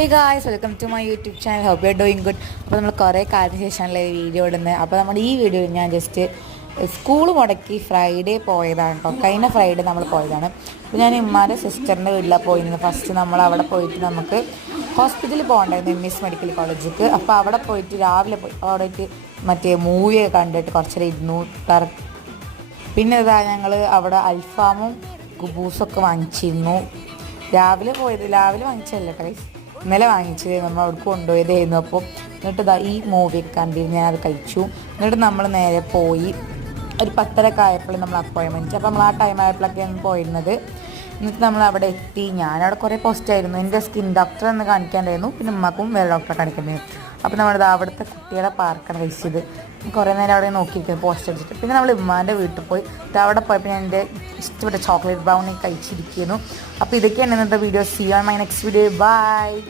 Hey guys, welcome to my YouTube channel. Hope you are doing good. അപ്പോൾ നമ്മൾ കുറേ കാലത്തിന് ശേഷമാണല്ലോ ഈ വീഡിയോ ഇടുന്നത്. അപ്പോൾ നമ്മുടെ ഈ വീഡിയോ ഞാൻ ജസ്റ്റ് സ്കൂൾ മുടക്കി ഫ്രൈഡേ പോയതാണ് കേട്ടോ. കഴിഞ്ഞ ഫ്രൈഡേ നമ്മൾ പോയതാണ്. അപ്പോൾ ഞാൻ ഉമ്മാൻ്റെ സിസ്റ്ററിൻ്റെ വീട്ടിലാണ് പോയിരുന്നത്. ഫസ്റ്റ് നമ്മൾ അവിടെ പോയിട്ട് നമുക്ക് ഹോസ്പിറ്റലിൽ പോകണ്ടായിരുന്നു, MS മെഡിക്കൽ കോളേജിലേക്ക്. അപ്പോൾ അവിടെ പോയിട്ട് രാവിലെ പോയി അവിടെ പോയിട്ട് മറ്റേ മൂവിയൊക്കെ കണ്ടിട്ട് കുറച്ചേരം ഇരുന്നു. പിന്നെ ഇതാ ഞങ്ങൾ അവിടെ അൽഫാമും കുബൂസൊക്കെ വാങ്ങിച്ചിരുന്നു. രാവിലെ വാങ്ങിച്ചല്ലേ കൈസ്, ഇന്നലെ വാങ്ങിച്ചത് നമ്മൾ അവിടെ കൊണ്ടുപോയതായിരുന്നു. അപ്പോൾ എന്നിട്ട് ഇതാ ഈ മൂവിയൊക്കെ കണ്ടിരുന്നു, ഞാനത് കഴിച്ചു. എന്നിട്ട് നമ്മൾ നേരെ പോയി ഒരു 10:30 ആയപ്പോൾ നമ്മൾ അപ്പോയിൻമെൻറ്റ്. അപ്പോൾ നമ്മൾ ആ ടൈം ആയപ്പോഴൊക്കെയാണ് പോയിരുന്നത്. എന്നിട്ട് നമ്മൾ അവിടെ എത്തി. ഞാനവിടെ കുറേ പോസ്റ്റായിരുന്നു. എൻ്റെ സ്കിൻ ഡോക്ടറെ ഒന്ന് കാണിക്കാണ്ടായിരുന്നു, പിന്നെ ഉമ്മക്കും വേറെ ഡോക്ടറെ കാണിക്കേണ്ടായിരുന്നു. അപ്പോൾ നമ്മളിത് അവിടുത്തെ കുട്ടികളെ പാർക്കാണ് കഴിച്ചത്. കുറേ നേരം അവിടെ നോക്കിയിരിക്കുന്നത് പോസ്റ്റ് അടിച്ചിട്ട്. പിന്നെ നമ്മൾ ഉമ്മാൻ്റെ വീട്ടിൽ പോയി. അവിടെ പോയപ്പോൾ ഞാൻ എൻ്റെ ഇഷ്ടപ്പെട്ട ചോക്ലേറ്റ് ബ്രൗണി കഴിച്ചിരിക്കുന്നു. അപ്പോൾ ഇതൊക്കെയാണ് ഇന്നത്തെ video. See you on my next video. By.